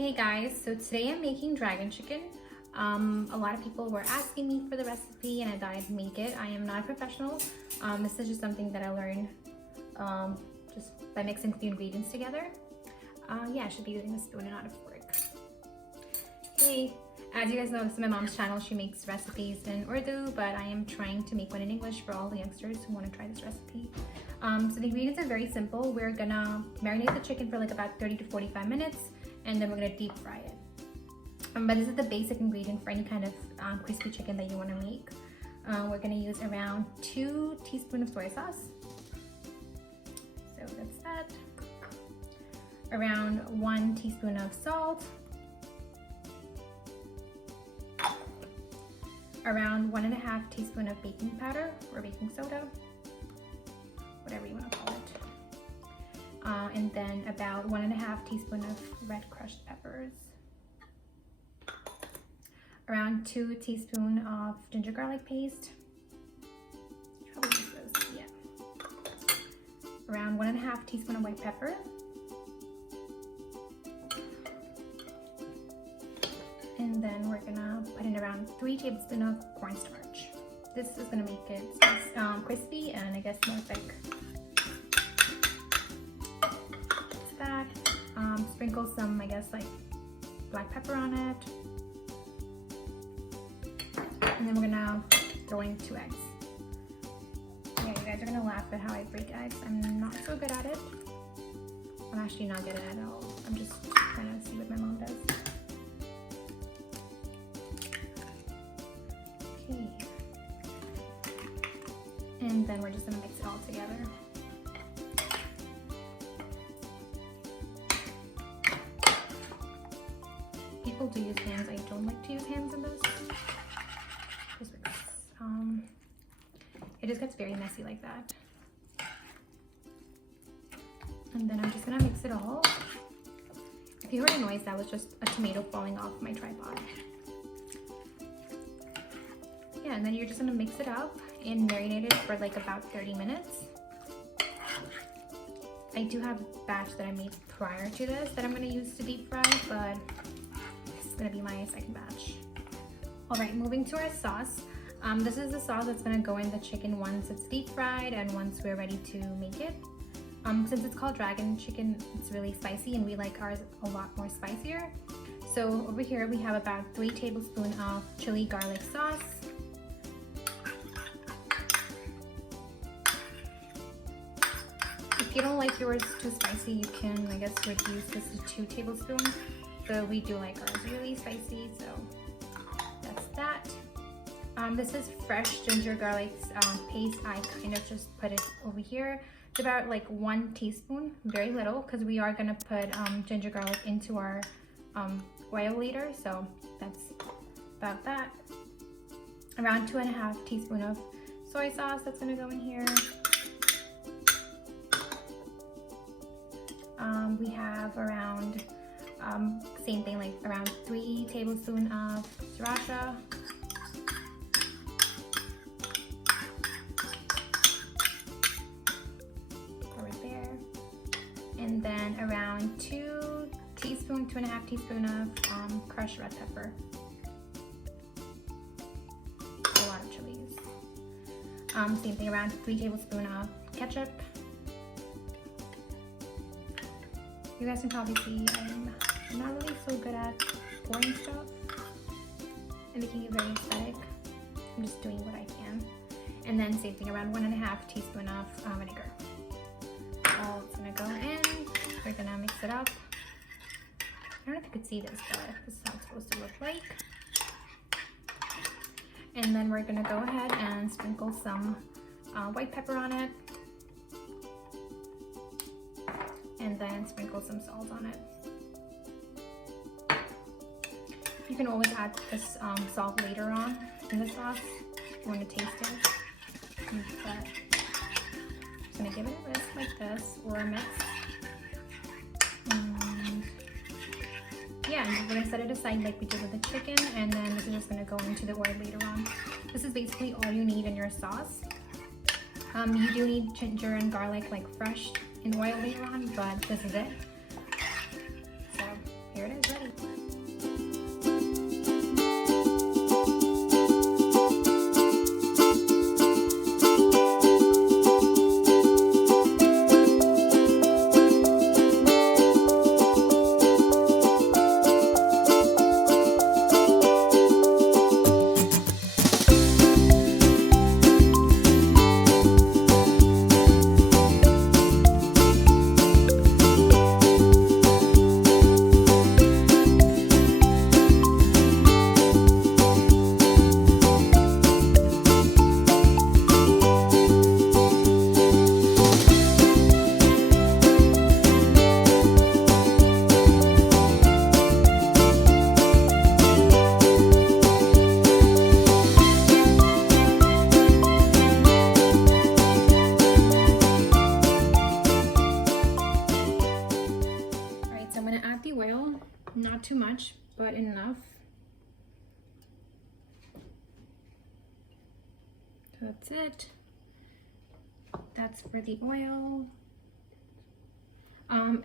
Hey guys, so today I'm making dragon chicken. A lot of people were asking me for the recipe and I thought I'd make it. I am not a professional. This is just something that I learned just by mixing a few ingredients together. Yeah, I should be using a spoon and not a fork. Hey, as you guys know, this is my mom's channel. She makes recipes in Urdu, but I am trying to make one in English for all the youngsters who want to try this recipe. So the ingredients are very simple. We're gonna marinate the chicken for like about 30 to 45 minutes. And then we're gonna deep fry it. But this is the basic ingredient for any kind of crispy chicken that you wanna make. We're gonna use around 2 teaspoons of soy sauce. So that's that. Around 1 teaspoon of salt. Around 1.5 teaspoon of baking powder or baking soda, whatever you wanna call it. And then about 1.5 teaspoon of red crushed peppers. Around 2 teaspoons of ginger garlic paste. Probably use those, yeah. Around 1.5 teaspoon of white pepper. And then we're gonna put in around 3 tablespoons of cornstarch. This is gonna make it crispy and I guess more thick. Sprinkle some, I guess, like black pepper on it. And then we're gonna throw in 2 eggs. Yeah, you guys are gonna laugh at how I break eggs. I'm not so good at it. I'm actually not good at it at all. I'm just trying to see what my mom does. Okay. And then we're just gonna mix it all together. People do use hands. I don't like to use hands in this. Just because it just gets very messy like that. And then I'm just gonna mix it all. If you heard a noise, that was just a tomato falling off my tripod. Yeah, and then you're just gonna mix it up and marinate it for like about 30 minutes. I do have a batch that I made prior to this that I'm gonna use to deep fry, but gonna be my second batch. All right, moving to our sauce. This is the sauce that's gonna go in the chicken once it's deep fried and once we're ready to make it. Since it's called dragon chicken, it's really spicy and we like ours a lot more spicier. So over here we have about 3 tablespoons of chili garlic sauce. If you don't like yours too spicy, you can, I guess, reduce this to 2 tablespoons. So we do like ours really spicy, so that's that. This is fresh ginger garlic paste. I kind of just put it over here. It's about like 1 teaspoon, very little, because we are gonna put ginger garlic into our oil later, so that's about that. Around 2.5 teaspoons of soy sauce that's gonna go in here. We have around same thing, like around 3 tablespoons of Sricha. Right there. And then around 2.5 teaspoons of crushed red pepper. A lot of chilies. Same thing, around 3 tablespoons of ketchup. You guys can probably see I'm not really so good at pouring stuff and making it very aesthetic. I'm just doing what I can. And then same thing, around 1.5 teaspoons of vinegar. All it's gonna go in. We're gonna mix it up. I don't know if you could see this, but this is how it's supposed to look like. And then we're gonna go ahead and sprinkle some white pepper on it. And then sprinkle some salt on it. You can always add this salt later on in the sauce if you want to taste it. But I'm just gonna give it a whisk like this, or a mix. And yeah, and we're gonna set it aside like we did with the chicken, and then this is just gonna go into the oil later on. This is basically all you need in your sauce. You do need ginger and garlic like fresh in oil later on, but this is it. So here it is, ready. Not too much, but enough. So that's it. That's for the oil.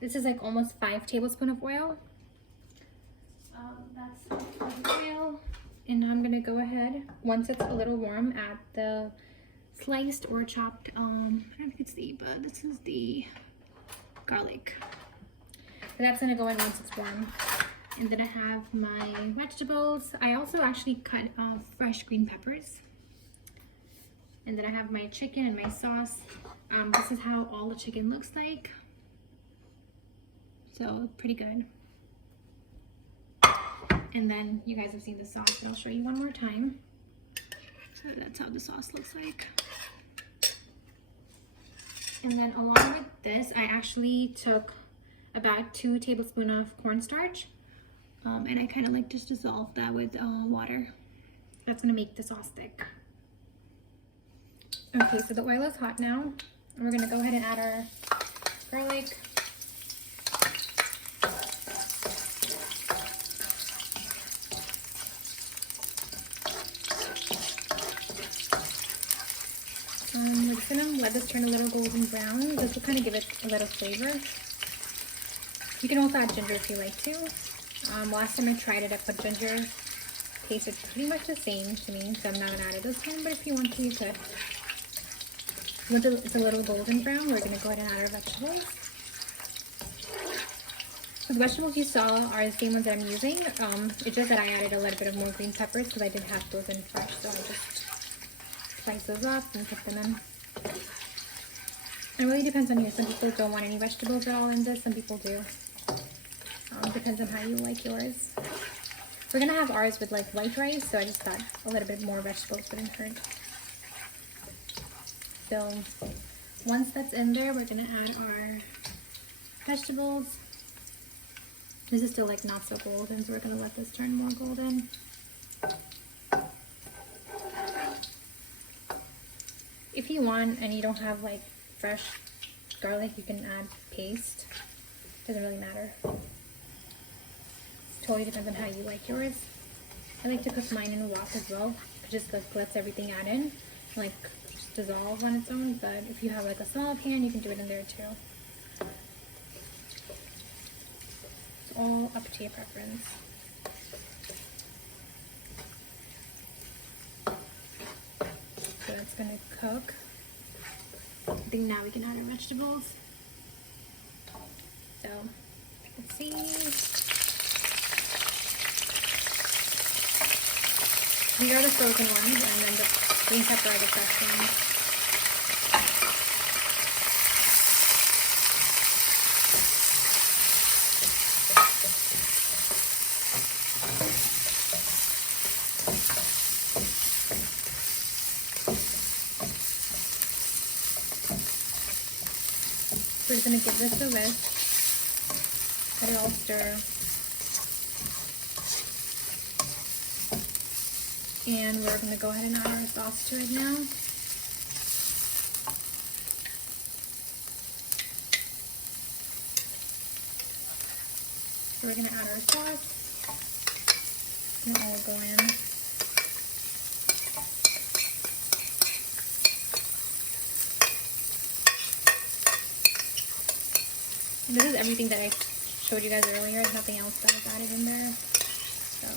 This is like almost 5 tablespoons of oil. That's for the oil. And I'm gonna go ahead, once it's a little warm, add the sliced or chopped, I don't think it's but this is the garlic. So that's gonna go in once it's warm. And then I have my vegetables. I also actually cut fresh green peppers. And then I have my chicken and my sauce. This is how all the chicken looks like. So pretty good. And then you guys have seen the sauce, but I'll show you one more time. So that's how the sauce looks like. And then along with this, I actually took about 2 tablespoons of cornstarch. And I kind of like just dissolve that with water. That's gonna make the sauce thick. Okay, so the oil is hot now. And we're gonna go ahead and add our garlic. We're just gonna let this turn a little golden brown. This will kind of give it a little flavor. You can also add ginger if you like to. Last time I tried it, I put ginger. Tasted pretty much the same to me, so I'm not gonna add it this time, but if you want to, you could. Once it's a little golden brown, we're gonna go ahead and add our vegetables. So the vegetables you saw are the same ones that I'm using. It's just that I added a little bit of more green peppers because I didn't have those in fresh, so I just slice those up and put them in. It really depends on you. Some people don't want any vegetables at all in this, some people do. Depends on how you like yours. We're gonna have ours with like white rice, so I just thought a little bit more vegetables wouldn't hurt. So once that's in there, we're gonna add our vegetables. This is still like not so golden, so we're gonna let this turn more golden. If you want and you don't have like fresh garlic, you can add paste. Doesn't really matter. Totally depends on how you like yours. I like to cook mine in a wok as well. It just like lets everything add in, like just dissolve on its own. But if you have like a small pan, you can do it in there too. It's all up to your preference. So that's gonna cook. I think now we can add our vegetables. So let's see. These are the frozen ones, and then the green pepper are the fresh ones. We're just going to give this a whisk. Let it all stir. And we're going to go ahead and add our sauce to it now. So we're going to add our sauce. And it will go in. And this is everything that I showed you guys earlier. There's nothing else that is added in there. So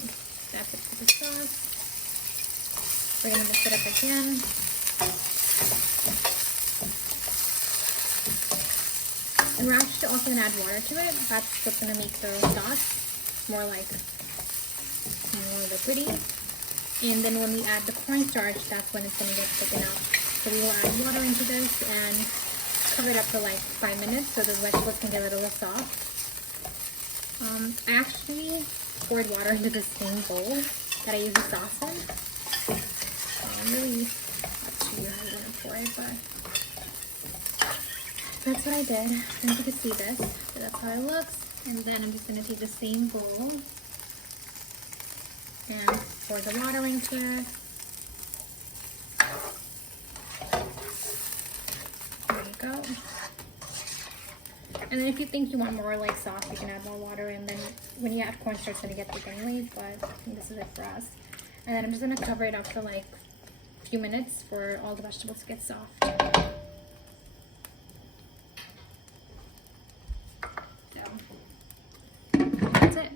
that's it for the sauce. We're going to mix it up again. And we're actually also going to add water to it. That's what's going to make the sauce more liquidy. And then when we add the cornstarch, that's when it's going to get thick enough. So we will add water into this and cover it up for like 5 minutes so the vegetables can get a little soft. I actually poured water into the same bowl that I use the sauce in. Really up to you how you want to pour it, but that's what I did. And you can see this, so that's how it looks. And then I'm just going to take the same bowl and pour the water into it. There you go. And then if you think you want more like sauce, you can add more water, and then when you add cornstarch, it's gonna get thick anyways, but I think this is it for us. And then I'm just gonna cover it up for like a few minutes for all the vegetables to get soft. So that's it.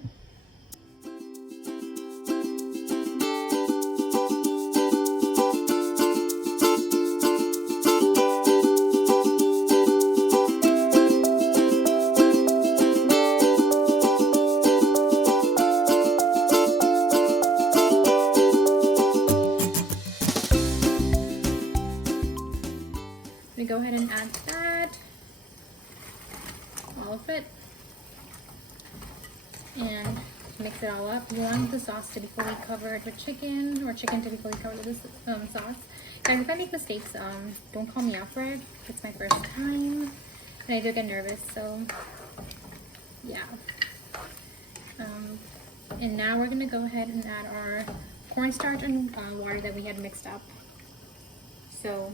Go ahead and add that, all of it, and mix it all up. You want the sauce to be fully covered with chicken, or chicken to be fully covered with this sauce. Guys, if I make mistakes, don't call me out for it. It's my first time, and I do get nervous, so yeah. And now we're gonna go ahead and add our cornstarch and water that we had mixed up. So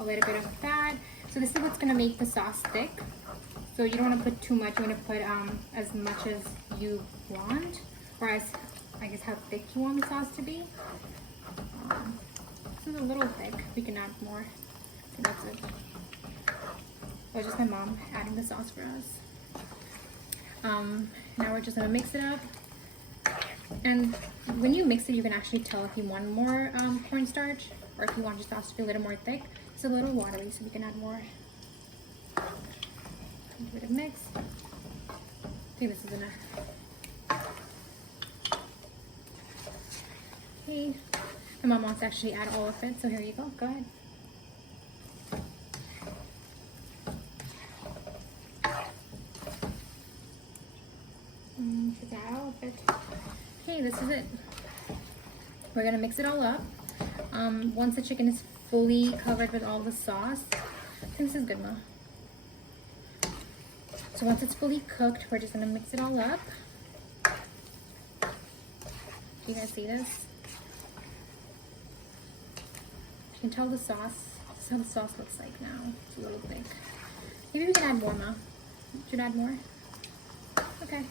a little bit of that. So this is what's gonna make the sauce thick. So you don't want to put too much. You want to put as much as you want, or as I guess how thick you want the sauce to be. This is a little thick. We can add more. So that's it. It was just my mom adding the sauce for us. Now we're just gonna mix it up. And when you mix it, you can actually tell if you want more cornstarch, or if you want your sauce to be a little more thick. It's a little watery, so we can add more. Give it a mix. I think this is enough. Okay. My mom wants to actually add all of it, so here you go. Go ahead. She's add all of it. Okay, this is it. We're gonna mix it all up. Once the chicken is fully covered with all the sauce, I think this is good, Ma. So once it's fully cooked, we're just gonna mix it all up. Do you guys see this? You can tell the sauce. This is how the sauce looks like now. It's a little thick. Maybe we can add more, Ma. Should add more? Okay.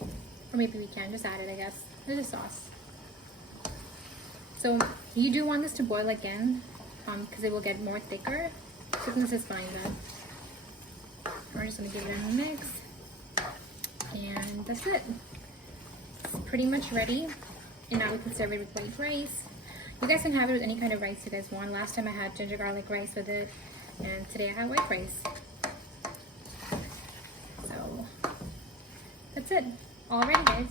Or maybe we can just add it, I guess. There's a sauce. So you do want this to boil again, because it will get more thicker. So this is fine then. We're just gonna give it a mix, and that's it. It's pretty much ready. And now we can serve it with white rice. You guys can have it with any kind of rice you guys want. Last time I had ginger garlic rice with it, and today I have white rice. So that's it. All ready, guys.